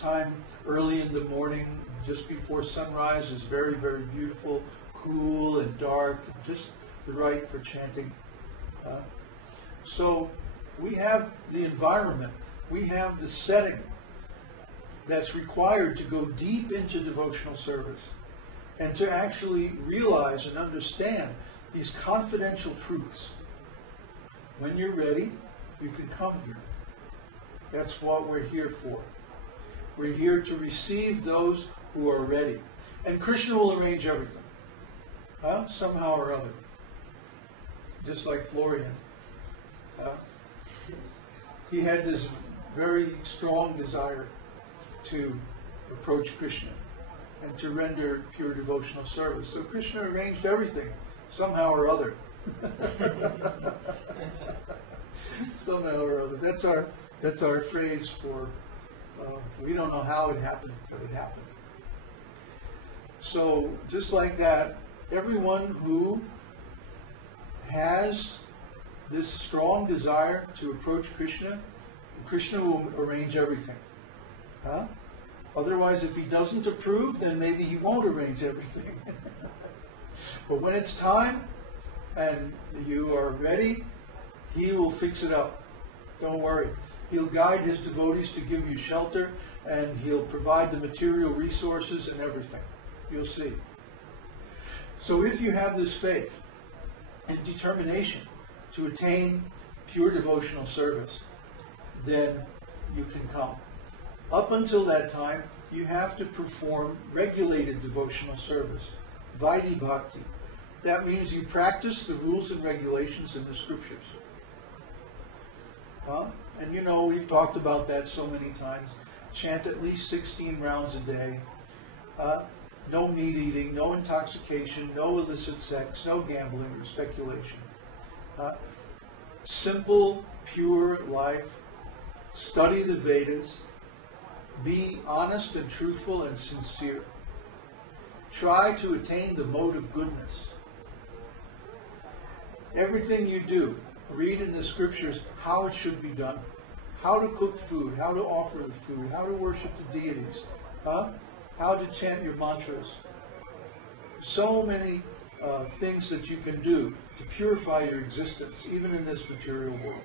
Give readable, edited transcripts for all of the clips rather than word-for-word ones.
time early in the morning, just before sunrise, is very, very beautiful, cool and dark, just right for chanting. So we have the environment, we have the setting that's required to go deep into devotional service and to actually realize and understand these confidential truths. When you're ready, you can come here. That's what we're here for. We're here to receive those who are ready. And Krishna will arrange everything, somehow or other. Just like Florian. He had this very strong desire to approach Krishna and to render pure devotional service. So Krishna arranged everything, somehow or other. Somehow or other. That's our phrase for, we don't know how it happened, but it happened. So just like that, everyone who has this strong desire to approach Krishna, Krishna will arrange everything. Otherwise, if he doesn't approve, then maybe he won't arrange everything. But when it's time and you are ready, he will fix it up. Don't worry. He'll guide his devotees to give you shelter, and he'll provide the material resources and everything. You'll see. So if you have this faith and determination to attain pure devotional service, then you can come. Up until that time, you have to perform regulated devotional service, Vaidhi Bhakti. That means you practice the rules and regulations in the scriptures. And you know, we've talked about that so many times. Chant at least 16 rounds a day. No meat eating, no intoxication, no illicit sex, no gambling or speculation. Simple, pure life. Study the Vedas. Be honest and truthful and sincere. Try to attain the mode of goodness. Everything you do, read in the scriptures how it should be done. How to cook food, how to offer the food, how to worship the deities, how to chant your mantras. So many things that you can do to purify your existence, even in this material world.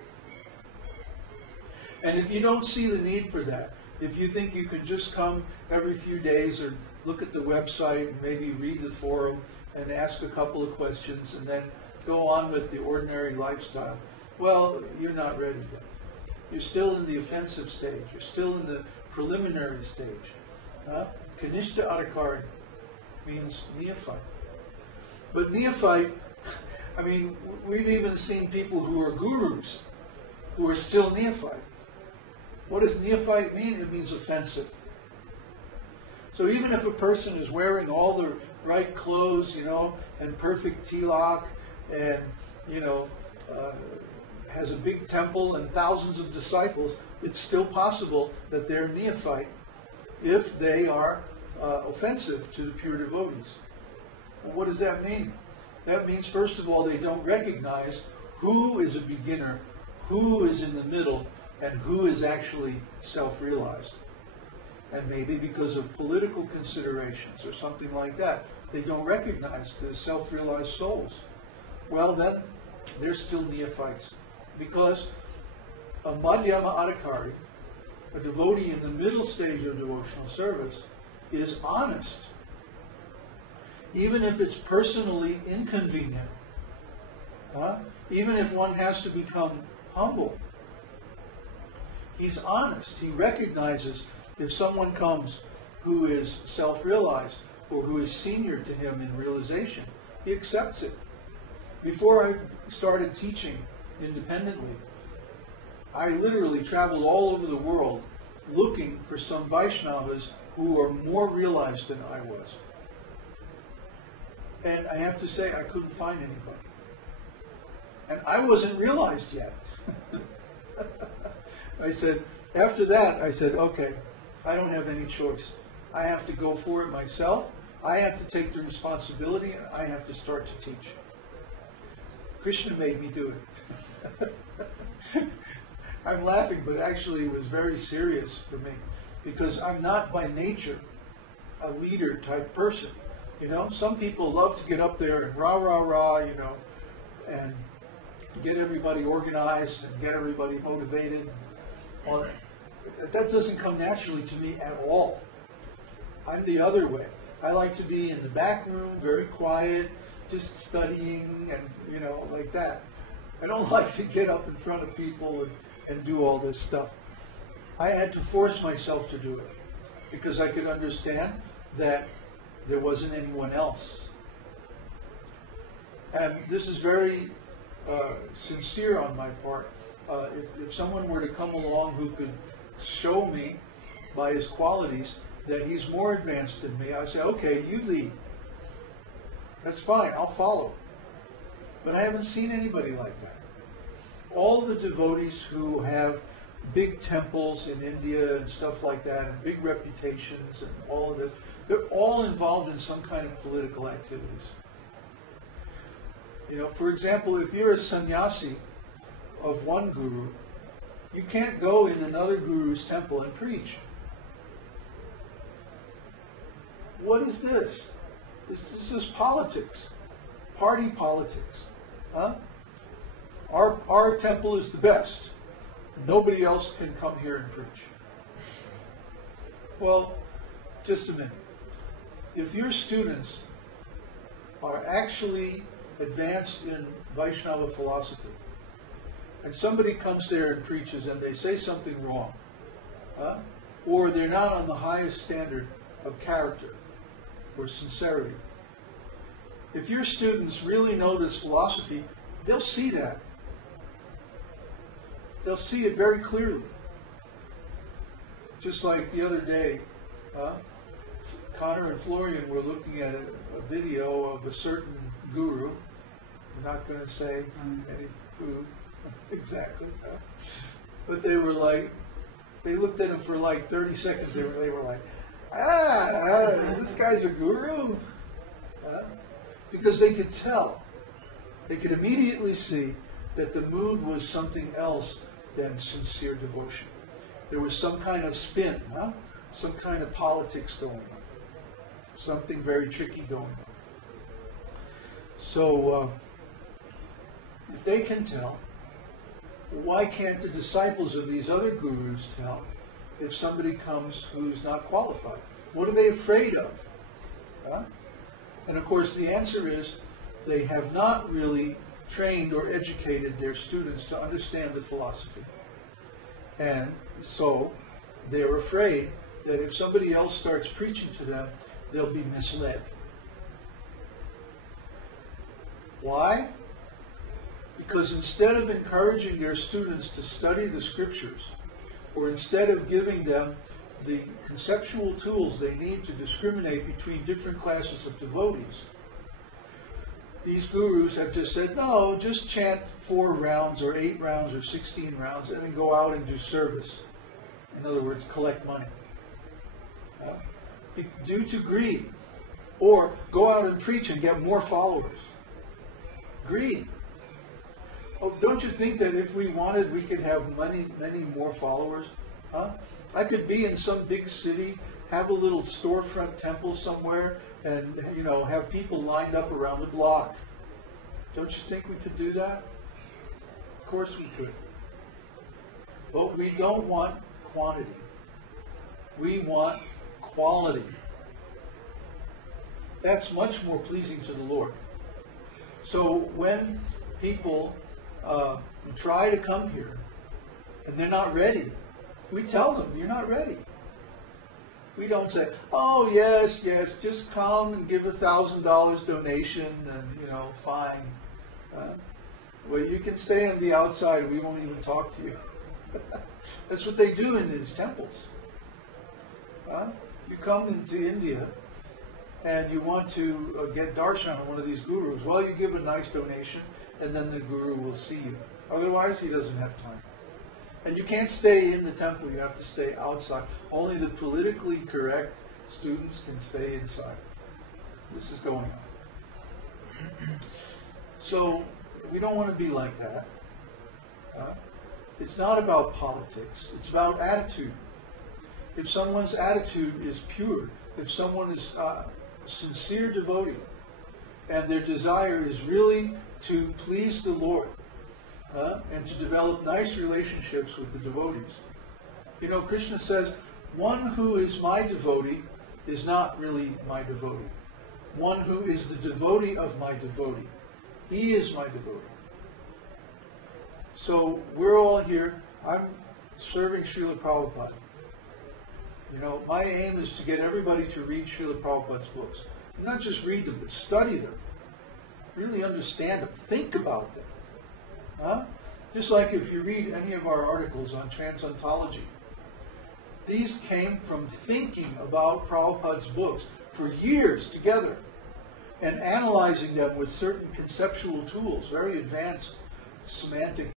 And if you don't see the need for that, if you think you can just come every few days or look at the website and maybe read the forum and ask a couple of questions and then go on with the ordinary lifestyle, well, you're not ready yet. You're still in the offensive stage. You're still in the preliminary stage. Kanishta Adhikari means neophyte. But neophyte, I mean, we've even seen people who are gurus who are still neophytes. What does neophyte mean? It means offensive. So even if a person is wearing all the right clothes, and perfect tilak, and, has a big temple and thousands of disciples, it's still possible that they're neophyte if they are offensive to the pure devotees. Well, what does that mean? That means, first of all, they don't recognize who is a beginner, who is in the middle, and who is actually self-realized. And maybe because of political considerations or something like that, they don't recognize the self-realized souls. Well, then, they're still neophytes. Because a Madhyama Adhikari, a devotee in the middle stage of devotional service, is honest. Even if it's personally inconvenient. Even if one has to become humble. He's honest. He recognizes if someone comes who is self-realized or who is senior to him in realization, he accepts it. Before I started teaching independently, I literally traveled all over the world looking for some Vaishnavas who are more realized than I was. And I have to say, I couldn't find anybody. And I wasn't realized yet. After that, I said, okay, I don't have any choice. I have to go for it myself. I have to take the responsibility, and I have to start to teach. Krishna made me do it. I'm laughing, but actually it was very serious for me. because I'm not by nature a leader type person. You know, some people love to get up there and rah, rah, rah, you know, and get everybody organized and get everybody motivated. Well, that doesn't come naturally to me at all. I'm the other way. I like to be in the back room, very quiet, just studying and, you know, like that. I don't like to get up in front of people and do all this stuff. I had to force myself to do it because I could understand that there wasn't anyone else. And this is very sincere on my part. If someone were to come along who could show me by his qualities that he's more advanced than me, I'd say, okay, you lead. That's fine, I'll follow. But I haven't seen anybody like that. All the devotees who have big temples in India and stuff like that, and big reputations and all of this, they're all involved in some kind of political activities. You know, for example, if you're a sannyasi of one guru, you can't go in another guru's temple and preach. What is this? This is politics, party politics. Huh? Our temple is the best. Nobody else can come here and preach. Well, just a minute. If your students are actually advanced in Vaishnava philosophy, and somebody comes there and preaches and they say something wrong, or they're not on the highest standard of character or sincerity, if your students really know this philosophy, they'll see that. They'll see it very clearly. Just like the other day, Connor and Florian were looking at a video of a certain guru. I'm not going to say any who exactly, but they were like, they looked at him for like 30 seconds. They were like, this guy's a guru, because they could tell. They could immediately see that the mood was something else than sincere devotion. There was some kind of spin, some kind of politics going on, something very tricky going on. So, if they can tell, why can't the disciples of these other gurus tell if somebody comes who's not qualified? What are they afraid of? And of course the answer is they have not really trained or educated their students to understand the philosophy. And so they're afraid that if somebody else starts preaching to them, they'll be misled. Why? Because instead of encouraging their students to study the scriptures, or instead of giving them the conceptual tools they need to discriminate between different classes of devotees, these gurus have just said, no, just chant 4 rounds or 8 rounds or 16 rounds and then go out and do service. In other words, collect money. Due to greed. Or go out and preach and get more followers. Greed. Oh, don't you think that if we wanted, we could have many more followers? I could be in some big city, have a little storefront temple somewhere, and have people lined up around the block. Don't you think we could do that? Of course we could. But we don't want quantity. We want quality. That's much more pleasing to the Lord. So when people try to come here and they're not ready, we tell them, you're not ready. We don't say, oh, yes, just come and give $1,000 donation and, fine. Well, you can stay on the outside. We won't even talk to you. That's what they do in these temples. You come into India and you want to get darshan on one of these gurus. Well, you give a nice donation and then the guru will see you. Otherwise, he doesn't have time. And you can't stay in the temple. You have to stay outside. Only the politically correct students can stay inside. This is going on. So we don't want to be like that. It's not about politics. It's about attitude. if someone's attitude is pure, if someone is a sincere devotee, and their desire is really to please the Lord, and to develop nice relationships with the devotees. You know, Krishna says, one who is my devotee is not really my devotee. One who is the devotee of my devotee. He is my devotee. So we're all here. I'm serving Srila Prabhupada. You know, my aim is to get everybody to read Srila Prabhupada's books. Not just read them, but study them. Really understand them. Think about them. Just like if you read any of our articles on transcendentology, these came from thinking about Prabhupada's books for years together and analyzing them with certain conceptual tools, very advanced semantic